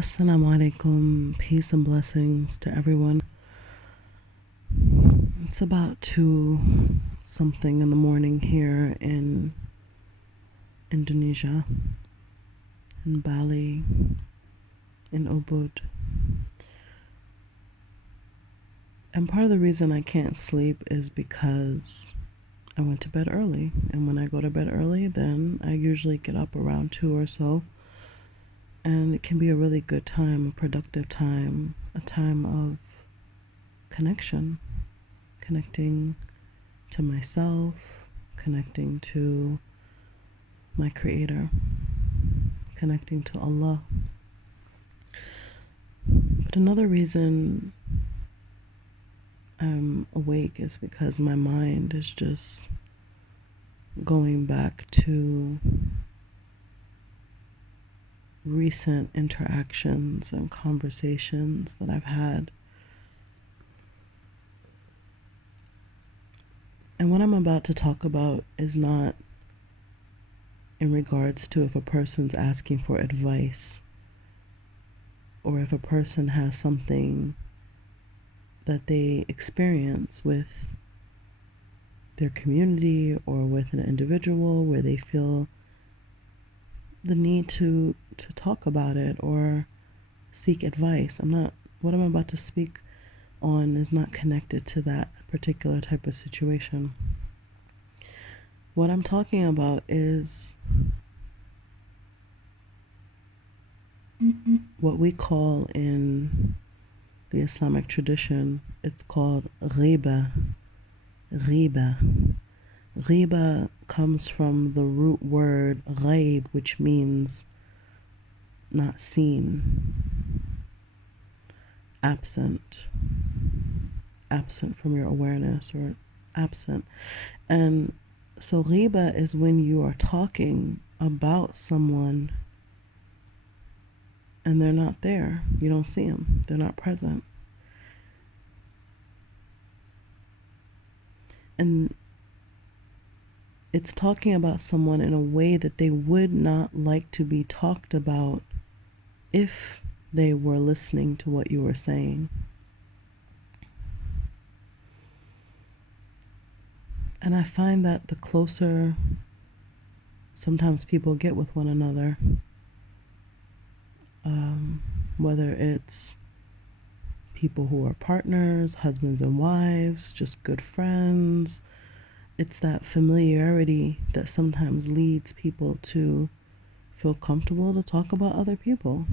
Assalamu alaikum, peace and blessings to everyone. It's about 2 something in the morning here in Indonesia, in Bali, in Ubud. And part of the reason I can't sleep is because I went to bed early. And when I go to bed early, then I usually get up around 2 or so. And it can be a really good time, a productive time, a time of connection. Connecting to myself, connecting to my Creator, connecting to Allah. But another reason I'm awake is because my mind is just going back to recent interactions and conversations that I've had. And what I'm about to talk about is not in regards to if a person's asking for advice or if a person has something that they experience with their community or with an individual where they feel the need to talk about it or seek advice. What I'm about to speak on is not connected to that particular type of situation. What I'm talking about is what we call in the Islamic tradition, it's called غيبة. غيبة. غيبة comes from the root word غيب, which means not seen, absent from your awareness, or absent. And so غيبة is when you are talking about someone and they're not there. You don't see them. They're not present. And it's talking about someone in a way that they would not like to be talked about if they were listening to what you were saying. And I find that the closer sometimes people get with one another, whether it's people who are partners, husbands and wives, just good friends, it's that familiarity that sometimes leads people to feel comfortable to talk about other people.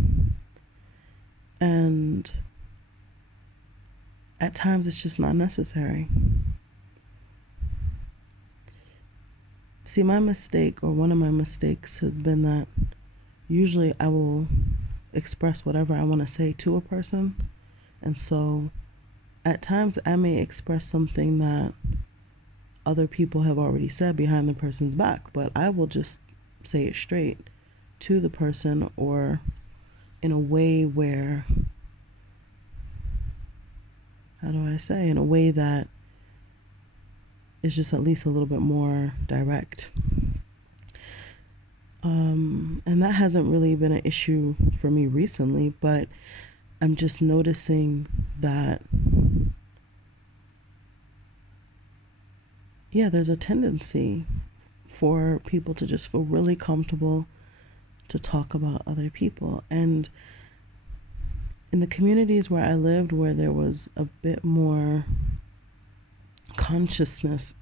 And at times it's just not necessary. See, my mistake, or one of my mistakes, has been that usually I will express whatever I want to say to a person. And so at times I may express something that other people have already said behind the person's back, but I will just say it straight to the person, or in a way where, in a way that is just at least a little bit more direct. And that hasn't really been an issue for me recently, but I'm just noticing that, there's a tendency for people to just feel really comfortable to talk about other people. And in the communities where I lived, where there was a bit more consciousness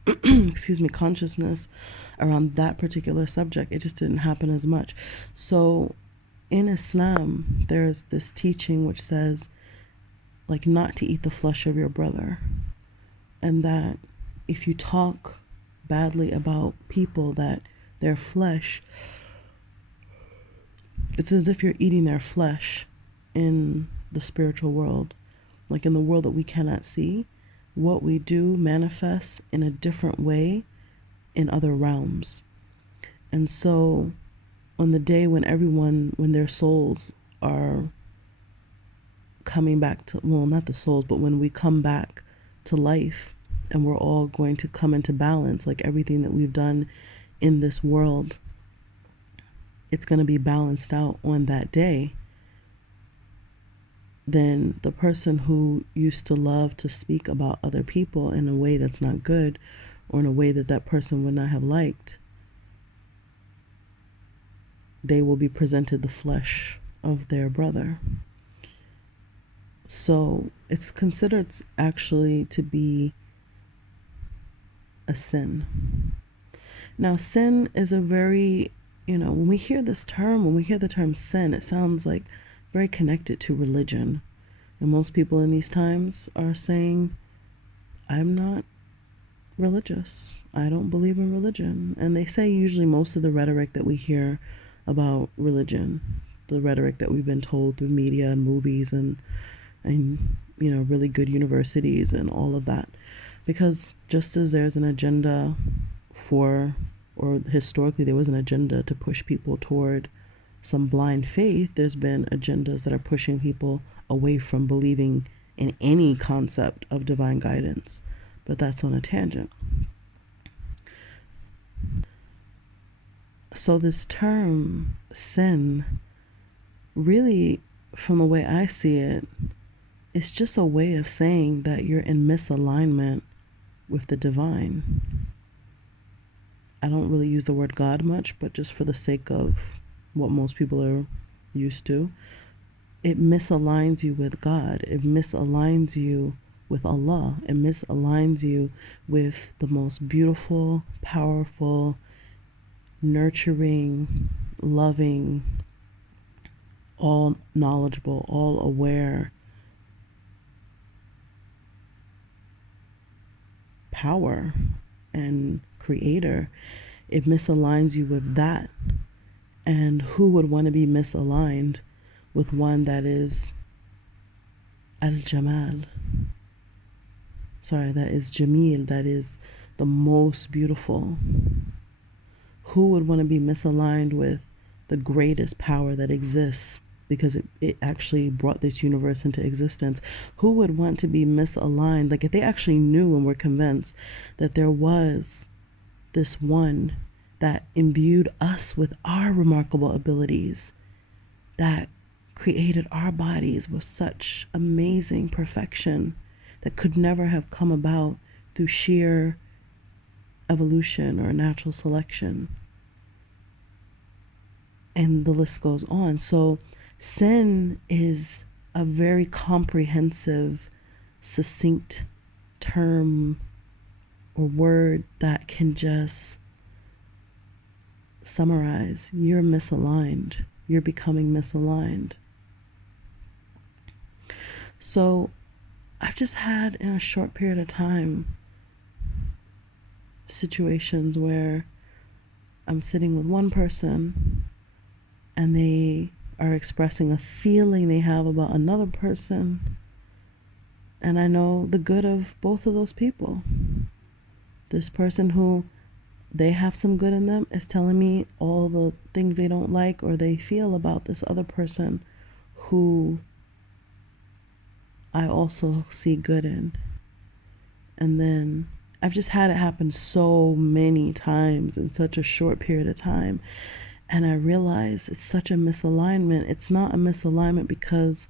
around that particular subject, it just didn't happen as much. So in Islam, there's this teaching which says, like, not to eat the flesh of your brother, and that if you talk badly about people, that their flesh, it's as if you're eating their flesh in the spiritual world, like in the world that we cannot see. What we do manifests in a different way in other realms. And so on the day when their souls are coming back to, well, not the souls, but when we come back to life and we're all going to come into balance, like everything that we've done in this world, it's going to be balanced out on that day. then the person who used to love to speak about other people in a way that's not good, or in a way that that person would not have liked, they will be presented the flesh of their brother. So it's considered actually to be a sin. Now, sin is a very, when we hear this term, when we hear the term sin, it sounds like very connected to religion. And most people in these times are saying, I'm not religious. I don't believe in religion. And they say usually most of the rhetoric that we hear about religion, the rhetoric that we've been told through media and movies and really good universities and all of that. Because just as there's an agenda or historically there was an agenda to push people toward some blind faith, there's been agendas that are pushing people away from believing in any concept of divine guidance. But that's on a tangent. So this term, sin, really, from the way I see it, it's just a way of saying that you're in misalignment with the divine. I don't really use the word God much, but just for the sake of what most people are used to, it misaligns you with God. It misaligns you with Allah. It misaligns you with the most beautiful, powerful, nurturing, loving, all knowledgeable, all aware power and creator. It misaligns you with that. And who would want to be misaligned with one that is al-jamal? That is jamil, that is the most beautiful. Who would want to be misaligned with the greatest power that exists, because it actually brought this universe into existence? Who would want to be misaligned? Like, if they actually knew and were convinced that there was this one that imbued us with our remarkable abilities, that created our bodies with such amazing perfection that could never have come about through sheer evolution or natural selection. And the list goes on. So sin is a very comprehensive, succinct term or word that can just summarize: you're misaligned. You're becoming misaligned. So I've just had, in a short period of time, situations where I'm sitting with one person and they are expressing a feeling they have about another person, and I know the good of both of those people. This person who they have some good in them is telling me all the things they don't like or they feel about this other person who I also see good in. And then I've just had it happen so many times in such a short period of time. And I realize it's such a misalignment. It's not a misalignment because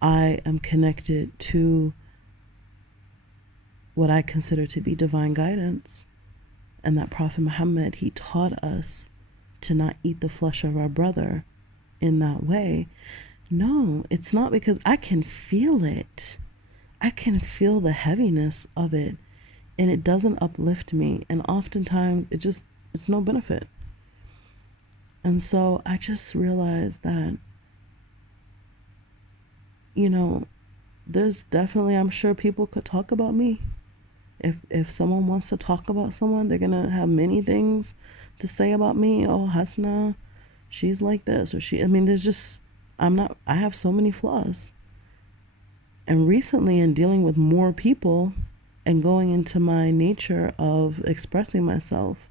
I am connected to what I consider to be divine guidance. And that Prophet Muhammad, he taught us to not eat the flesh of our brother in that way. No, it's not, because I can feel it. I can feel the heaviness of it, and it doesn't uplift me. And oftentimes it's no benefit. And so I just realized that, there's definitely, I'm sure people could talk about me. If someone wants to talk about someone, they're going to have many things to say about me. Oh, Hasna, she's like this, or I have so many flaws. And recently, in dealing with more people and going into my nature of expressing myself,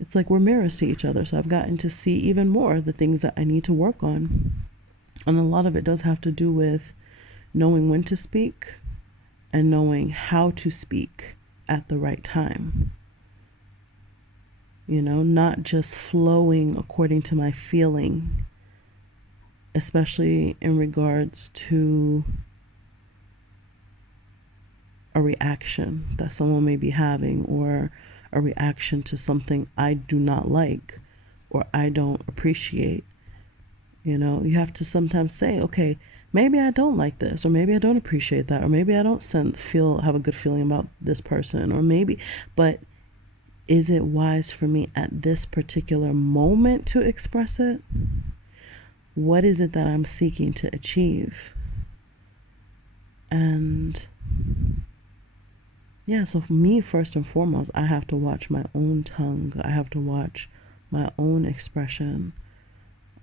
it's like we're mirrors to each other. So I've gotten to see even more the things that I need to work on. And a lot of it does have to do with knowing when to speak and knowing how to speak at the right time. Not just flowing according to my feeling, especially in regards to a reaction that someone may be having, or a reaction to something I do not like or I don't appreciate. You have to sometimes say, okay, maybe I don't like this, or maybe I don't appreciate that, or maybe I don't have a good feeling about this person, or maybe, but is it wise for me at this particular moment to express it? What is it that I'm seeking to achieve? And yeah, so for me, first and foremost, I have to watch my own tongue. I have to watch my own expression.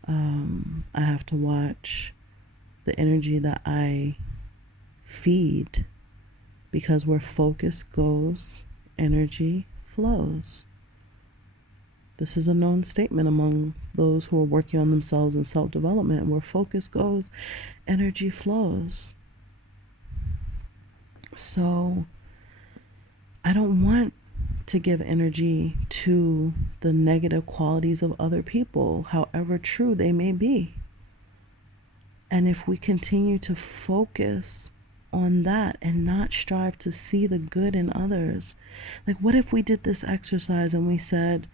I have to watch the energy that I feed, because where focus goes, energy flows. This is a known statement among those who are working on themselves in self-development. Where focus goes, energy flows. So I don't want to give energy to the negative qualities of other people, however true they may be. And if we continue to focus on that and not strive to see the good in others, like what if we did this exercise and we said,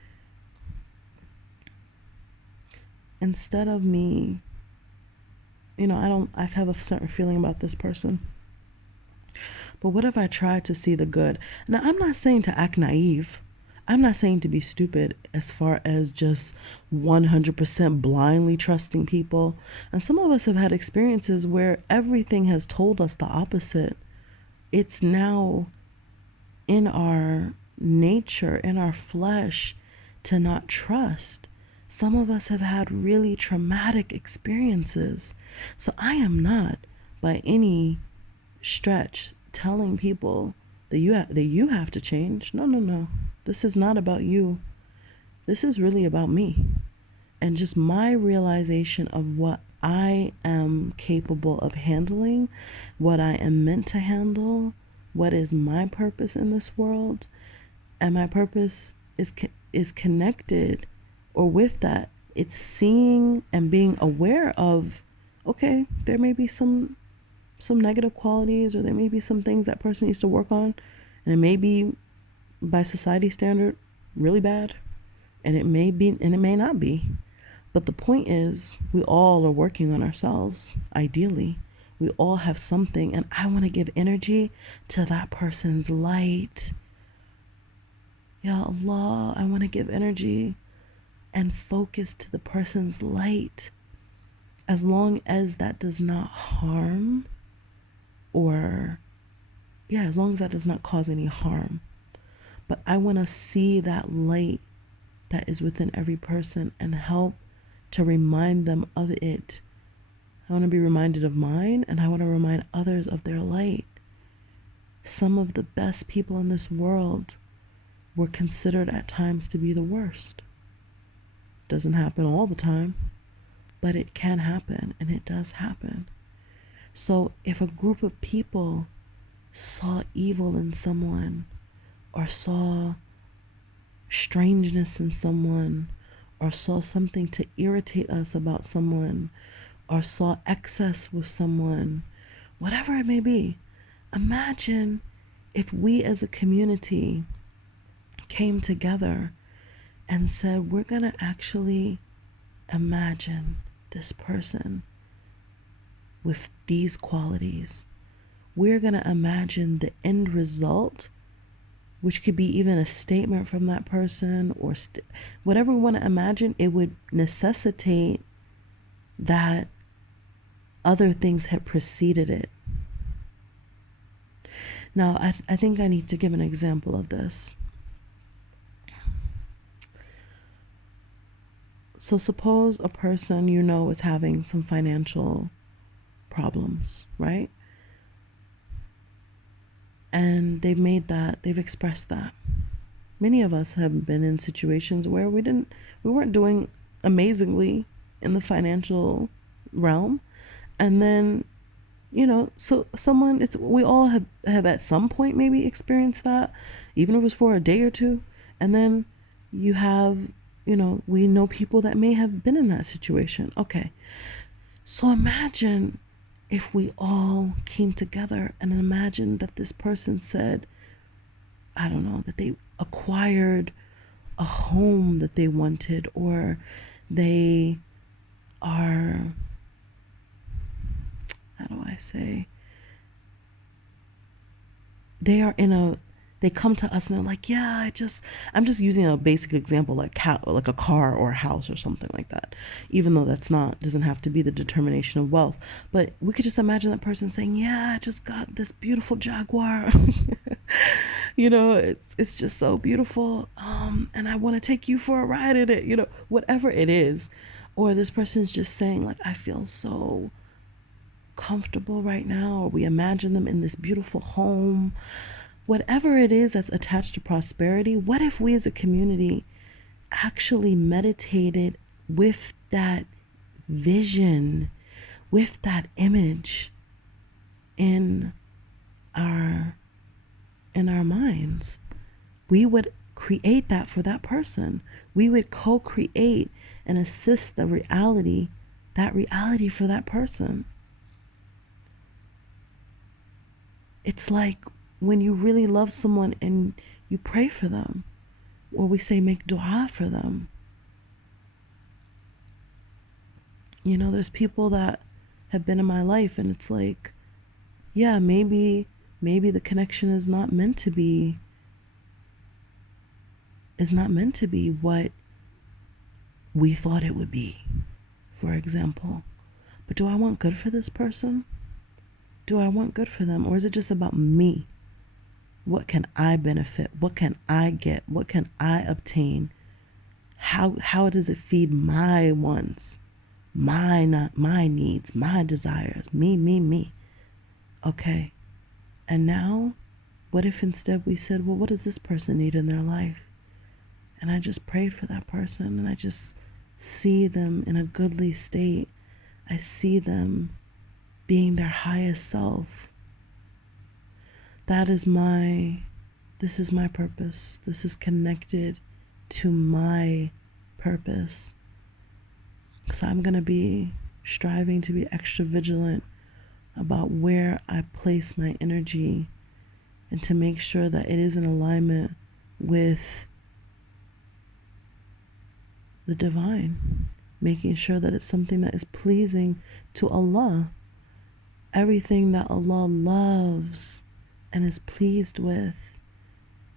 instead of me, I have a certain feeling about this person, but what if I tried to see the good? Now, I'm not saying to act naive. I'm not saying to be stupid as far as just 100% blindly trusting people. And some of us have had experiences where everything has told us the opposite. It's now in our nature, in our flesh, to not trust. Some of us have had really traumatic experiences. So I am not by any stretch telling people that you have to change. No, no, no. This is not about you. This is really about me. And just my realization of what I am capable of handling, what I am meant to handle, what is my purpose in this world. And my purpose is connected, or with that, it's seeing and being aware of, okay, there may be some negative qualities, or there may be some things that person needs to work on, and it may be by society standard really bad, and it may be and it may not be. But the point is, we all are working on ourselves. Ideally, we all have something, and I want to give energy to that person's light. Ya Allah, I want to give energy and focus to the person's light, as long as that does not harm, or as long as that does not cause any harm. But I want to see that light that is within every person and help to remind them of it. I want to be reminded of mine, and I want to remind others of their light. Some of the best people in this world were considered at times to be the worst. Doesn't happen all the time, but it can happen, and it does happen. So if a group of people saw evil in someone, or saw strangeness in someone, or saw something to irritate us about someone, or saw excess with someone, whatever it may be, imagine if we as a community came together and said, we're going to actually imagine this person with these qualities. We're going to imagine the end result, which could be even a statement from that person, or whatever we want to imagine. It would necessitate that other things had preceded it. Now, I think I need to give an example of this. So suppose a person is having some financial problems, right? And they've expressed that. Many of us have been in situations where we weren't doing amazingly in the financial realm. And then, so we all have at some point maybe experienced that, even if it was for a day or two. And then you have, we know people that may have been in that situation. Okay. So imagine if we all came together and imagine that this person said, I don't know, that they acquired a home that they wanted, or they are, how do I say, they are in a, they come to us and they're like, yeah, I'm just using a basic example, like a car or a house or something like that, even though that's not, doesn't have to be the determination of wealth. But we could just imagine that person saying, yeah, I just got this beautiful Jaguar. It's just so beautiful. And I want to take you for a ride in it, whatever it is. Or this person's just saying, like, I feel so comfortable right now. Or we imagine them in this beautiful home. Whatever it is that's attached to prosperity, what if we as a community actually meditated with that vision, with that image in our minds? We would create that for that person. We would co-create and assist that reality for that person. It's like when you really love someone and you pray for them, or we say make dua for them. There's people that have been in my life and it's like, yeah, maybe the connection is not meant to be what we thought it would be, for example. But do I want good for this person? Do I want good for them? Or is it just about me? What can I benefit? What can I get? What can I obtain? How does it feed my wants, my needs, my desires, me? Okay. And now, what if instead we said, well, what does this person need in their life? And I just prayed for that person, and I just see them in a goodly state. I see them being their highest self. This is my purpose. This is connected to my purpose. So I'm going to be striving to be extra vigilant about where I place my energy, and to make sure that it is in alignment with the divine, making sure that it's something that is pleasing to Allah. Everything that Allah loves and is pleased with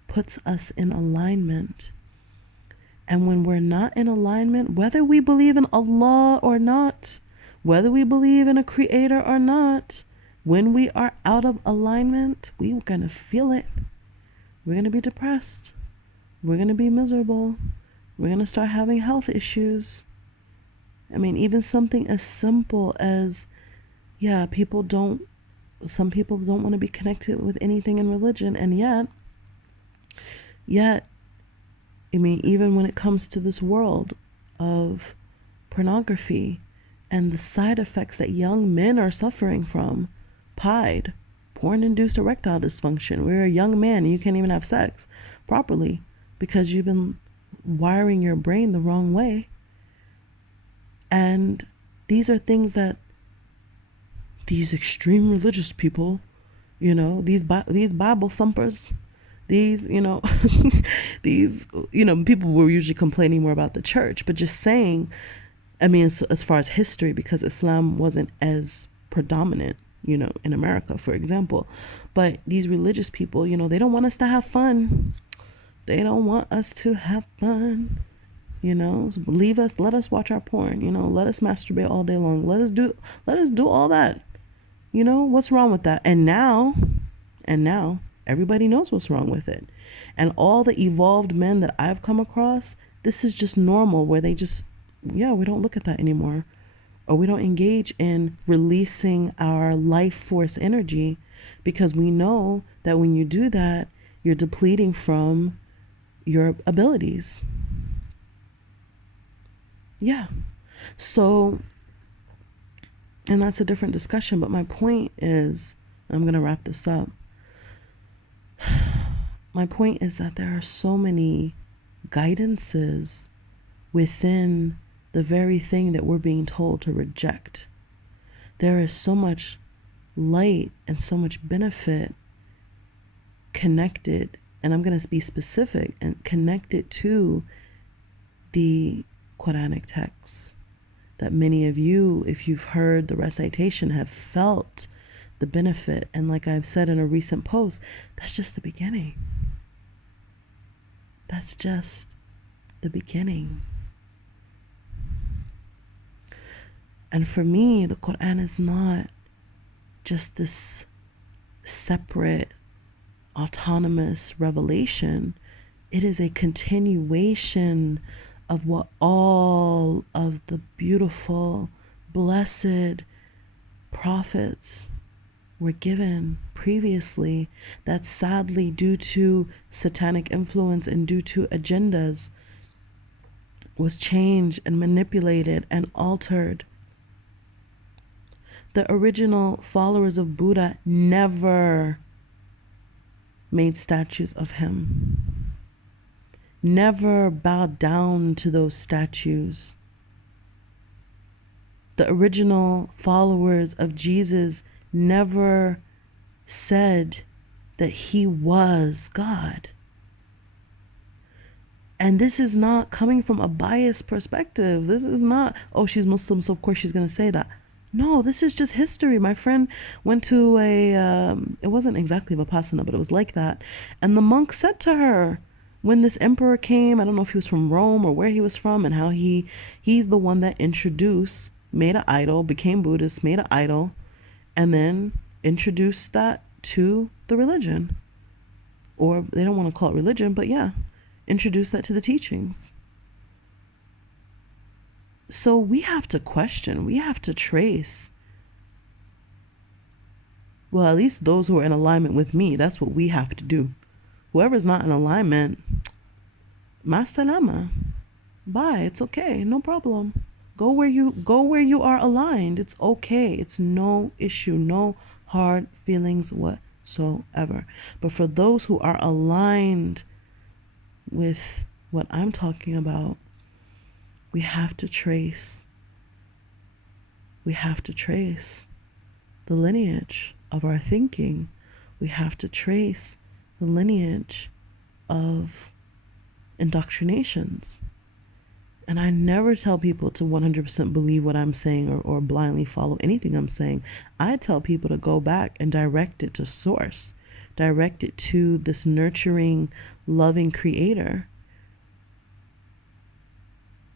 puts us in alignment. And when we're not in alignment, whether we believe in Allah or not, whether we believe in a creator or not, when we are out of alignment, we're going to feel it. We're going to be depressed. We're going to be miserable. We're going to start having health issues. I mean, even something as simple as, yeah, some people don't want to be connected with anything in religion. And yet, I mean, even when it comes to this world of pornography and the side effects that young men are suffering from, PIDE, porn-induced erectile dysfunction, where you're a young man and you can't even have sex properly because you've been wiring your brain the wrong way. And these are things that these extreme religious people, these Bible thumpers, these, these, people were usually complaining more about the church, but just saying, I mean, as far as history, because Islam wasn't as predominant, in America, for example. But these religious people, they don't want us to have fun. They don't want us to have fun. So leave us, let us watch our porn, let us masturbate all day long. Let us do all that. What's wrong with that? And now everybody knows what's wrong with it. And all the evolved men that I've come across, this is just normal, where they just, we don't look at that anymore. Or we don't engage in releasing our life force energy, because we know that when you do that, you're depleting from your abilities. Yeah. So, and that's a different discussion, but my point is, I'm going to wrap this up. My point is that there are so many guidances within the very thing that we're being told to reject. There is so much light and so much benefit connected, and I'm going to be specific, and connected to the Quranic texts, that many of you, if you've heard the recitation, have felt the benefit. And like I've said in a recent post, that's just the beginning. That's just the beginning. And for me, the Quran is not just this separate, autonomous revelation. It is a continuation of what all of the beautiful, blessed prophets were given previously, that sadly, due to satanic influence and due to agendas, was changed and manipulated and altered. The original followers of Buddha never made statues of him, never bowed down to those statues. The original followers of Jesus never said that he was God. And this is not coming from a biased perspective. This is not, oh, she's Muslim, so of course she's going to say that. No, this is just history. My friend went to it wasn't exactly Vipassana, but it was like that. And the monk said to her, when this emperor came, I don't know if he was from Rome or where he was from, and how he's the one that introduced, made an idol, became Buddhist, made an idol, and then introduced that to the religion. Or they don't want to call it religion, but yeah, introduce that to the teachings. So we have to question, we have to trace. Well, at least those who are in alignment with me, that's what we have to do. Whoever's not in alignment, mastalama, bye, it's okay, no problem. Go where you are aligned. It's okay. It's no issue, no hard feelings whatsoever. But for those who are aligned with what I'm talking about, we have to trace. We have to trace the lineage of our thinking. We have to trace the lineage of indoctrinations. And I never tell people to 100% believe what I'm saying, or blindly follow anything I'm saying. I tell people to go back and direct it to source, direct it to this nurturing, loving creator.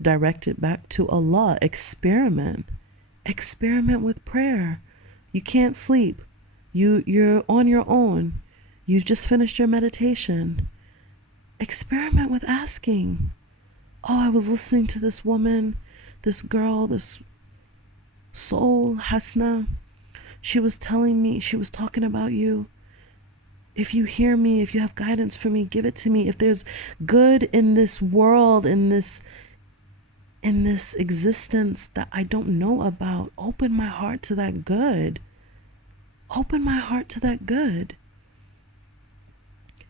Direct it back to Allah. Experiment with prayer. You can't sleep. You're on your own. You've just finished your meditation. Experiment with asking. Oh, I was listening to this woman, this girl, this soul, Hasna. She was telling me, she was talking about you. If you hear me, if you have guidance for me, give it to me. If there's good in this world, in this existence that I don't know about, open my heart to that good. Open my heart to that good.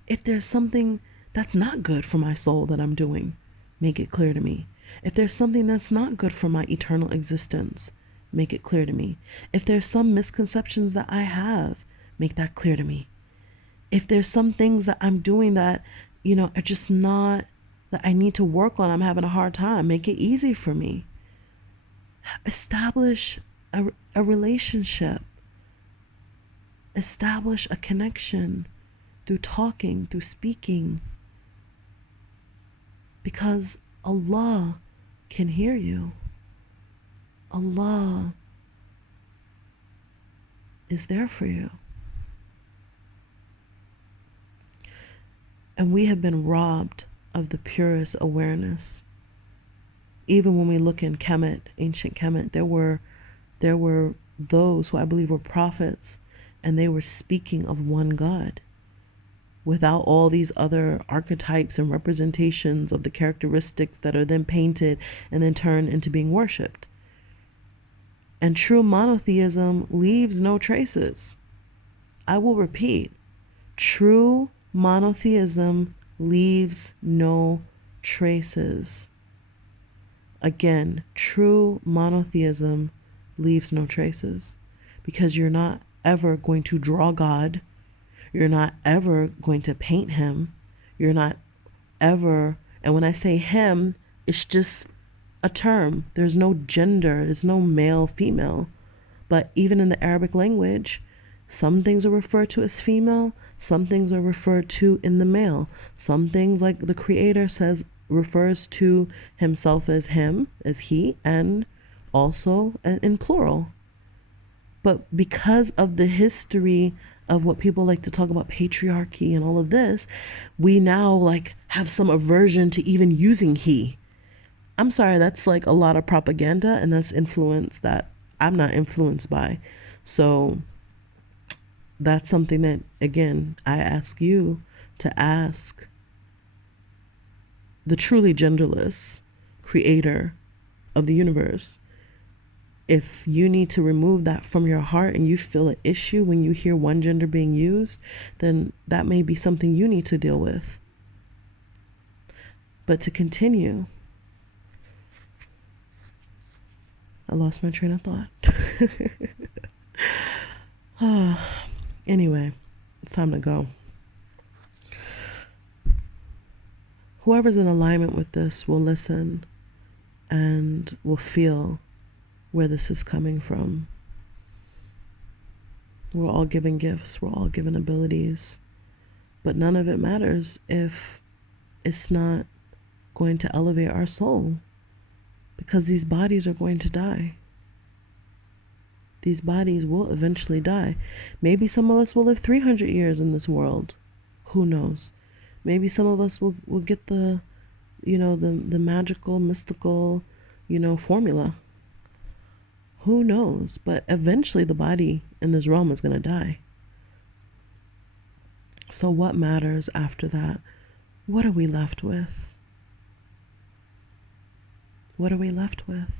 If there's something that's not good for my soul that I'm doing, make it clear to me. If there's something that's not good for my eternal existence, make it clear to me. If there's some misconceptions that I have, make that clear to me. If there's some things that I'm doing that, are just not, that I need to work on, I'm having a hard time, make it easy for me. Establish a relationship. Establish a connection through talking, through speaking. Because Allah can hear you. Allah is there for you. And we have been robbed of the purest awareness. Even when we look in Kemet, ancient Kemet, there were those who I believe were prophets, and they were speaking of one God, without all these other archetypes and representations of the characteristics that are then painted and then turned into being worshipped. And true monotheism leaves no traces. I will repeat, true monotheism leaves no traces. Again, true monotheism leaves no traces. because you're not ever going to draw God. You're not ever going to paint him. You're not ever, and when I say him, it's just a term. There's no gender, there's no male, female. But even in the Arabic language, some things are referred to as female, some things are referred to in the male. Some things, like the Creator says, refers to himself as him, as he, and also in plural. But because of the history of what people like to talk about, patriarchy and all of this, we now like have some aversion to even using he. I'm sorry, that's like a lot of propaganda, and that's influence that I'm not influenced by. So that's something that, again, I ask you to ask the truly genderless creator of the universe. If you need to remove that from your heart and you feel an issue when you hear one gender being used, then that may be something you need to deal with. But to continue, I lost my train of thought. Anyway, it's time to go. Whoever's in alignment with this will listen and will feel where this is coming from. We're all given gifts, we're all given abilities, but none of it matters if it's not going to elevate our soul, because these bodies are going to die. These bodies will eventually die. Maybe some of us will live 300 years in this world. Who knows? Maybe some of us will get the magical, mystical, formula. Who knows? But eventually the body in this realm is going to die. So what matters after that? What are we left with? What are we left with?